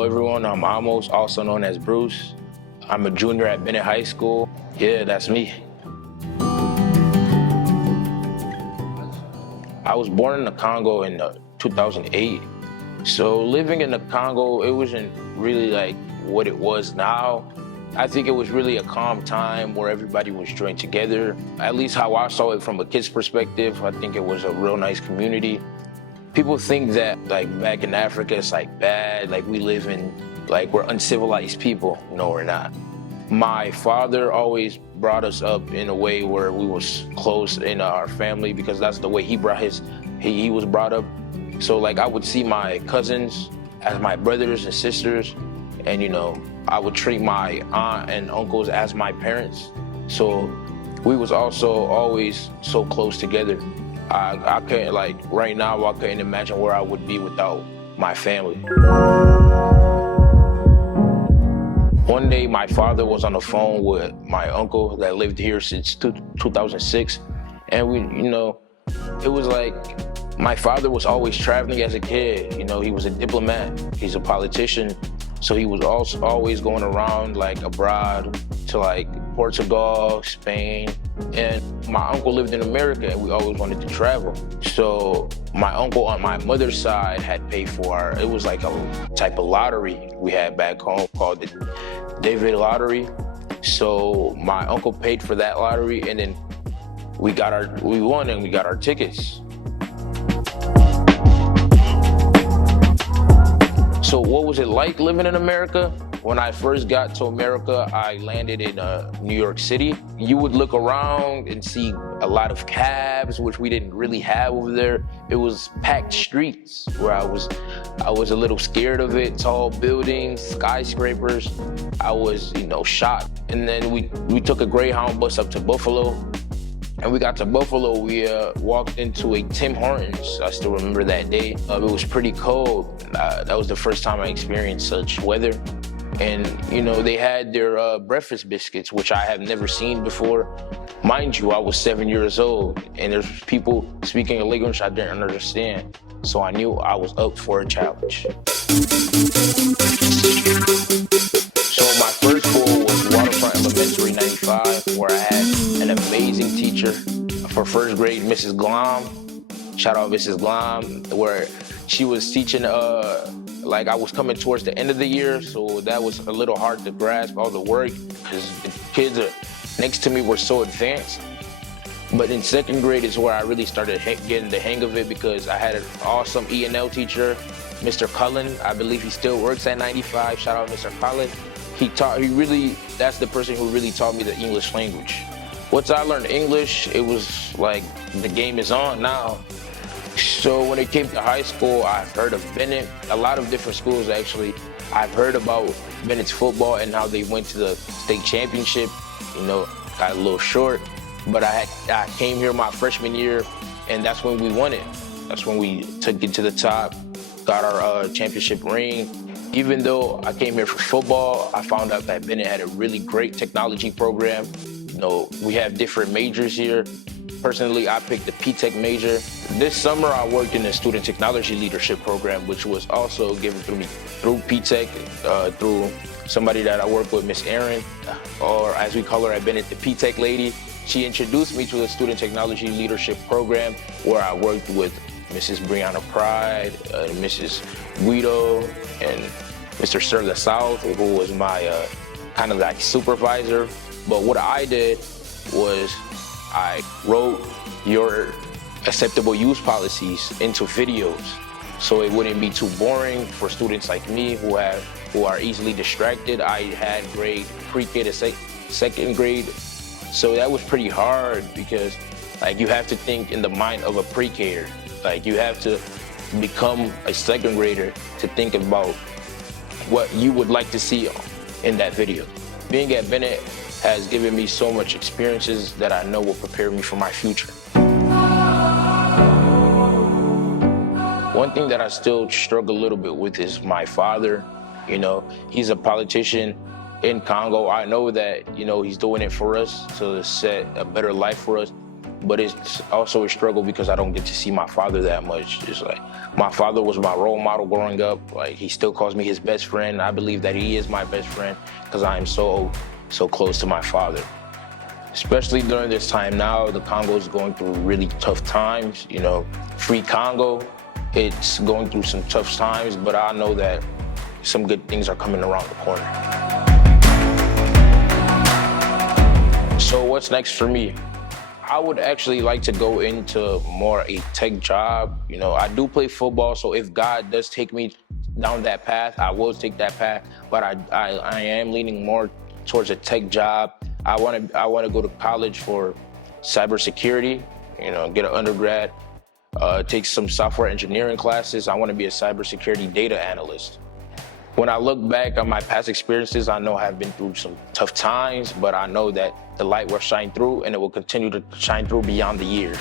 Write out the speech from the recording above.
Hello everyone, I'm Amos, also known as Bruce. I'm a junior at Bennett High School. Yeah, that's me. I was born in the Congo in 2008. So living in the Congo, it wasn't really like what it was now. I think it was really a calm time where everybody was joined together. At least how I saw it from a kid's perspective, I think it was a real nice community. People think that like back in Africa, it's like bad, like we live in, like we're uncivilized people. No, we're not. My father always brought us up in a way where we was close in our family because that's the way he was brought up. So like I would see my cousins as my brothers and sisters, and I would treat my aunt and uncles as my parents. So we was also always so close together. I couldn't, like right now, I couldn't imagine where I would be without my family. One day, my father was on the phone with my uncle that lived here since 2006. And it was like, my father was always traveling as a kid. He was a diplomat, he's a politician. So he was also always going around like abroad to like Portugal, Spain. And my uncle lived in America and we always wanted to travel. So my uncle on my mother's side had paid for it was like a type of lottery we had back home called the David Lottery. So my uncle paid for that lottery and then we won and we got our tickets. So what was it like living in America? When I first got to America, I landed in New York City. You would look around and see a lot of cabs, which we didn't really have over there. It was packed streets where I was a little scared of it. Tall buildings, skyscrapers. I was, shocked. And then we took a Greyhound bus up to Buffalo. And we got to Buffalo, we walked into a Tim Hortons. I still remember that day. It was pretty cold. That was the first time I experienced such weather. And, they had their breakfast biscuits, which I have never seen before. Mind you, I was 7 years old, and there's people speaking a language I didn't understand. So I knew I was up for a challenge. So my first school was Waterfront Elementary 95, where I had an amazing teacher for first grade, Mrs. Glom. Shout out Mrs. Glom, where she was teaching, like I was coming towards the end of the year, so that was a little hard to grasp all the work because the kids next to me were so advanced. But in second grade is where I really started getting the hang of it because I had an awesome E&L teacher, Mr. Cullen. I believe he still works at 95. Shout out Mr. Cullen. That's the person who really taught me the English language. Once I learned English, it was like the game is on now. So when it came to high school, I've heard of Bennett, a lot of different schools actually. I've heard about Bennett's football and how they went to the state championship, got a little short. But I came here my freshman year and that's when we won it. That's when we took it to the top, got our championship ring. Even though I came here for football, I found out that Bennett had a really great technology program. We have different majors here. Personally, I picked the P-Tech major. This summer, I worked in the Student Technology Leadership Program, which was also given to me through P-Tech, through somebody that I work with, Miss Erin, or as we call her at Bennett, the P-Tech lady. She introduced me to the Student Technology Leadership Program, where I worked with Mrs. Brianna Pride, Mrs. Guido, and Mr. Sir LaSouth, who was my kind of like supervisor. But what I did was I wrote your acceptable use policies into videos so it wouldn't be too boring for students like me who are easily distracted. I had grade pre-K to second grade. So that was pretty hard because like you have to think in the mind of a pre-K'er. Like you have to become a second grader to think about what you would like to see in that video. Being at Bennett has given me so much experiences that I know will prepare me for my future. One thing that I still struggle a little bit with is my father. He's a politician in Congo. I know that, he's doing it for us to set a better life for us. but it's also a struggle because I don't get to see my father that much. It's like my father was my role model growing up. Like he still calls me his best friend. I believe that he is my best friend because I am so close to my father. Especially during this time now, the Congo is going through really tough times. You know, free Congo, it's going through some tough times, but I know that some good things are coming around the corner. So what's next for me? I would actually like to go into more a tech job. You know, I do play football, so if God does take me down that path, I will take that path. But I am leaning more towards a tech job. I want to go to college for cybersecurity. You know, get an undergrad, take some software engineering classes. I want to be a cybersecurity data analyst. When I look back on my past experiences, I know I've been through some tough times, but I know that the light will shine through and it will continue to shine through beyond the years.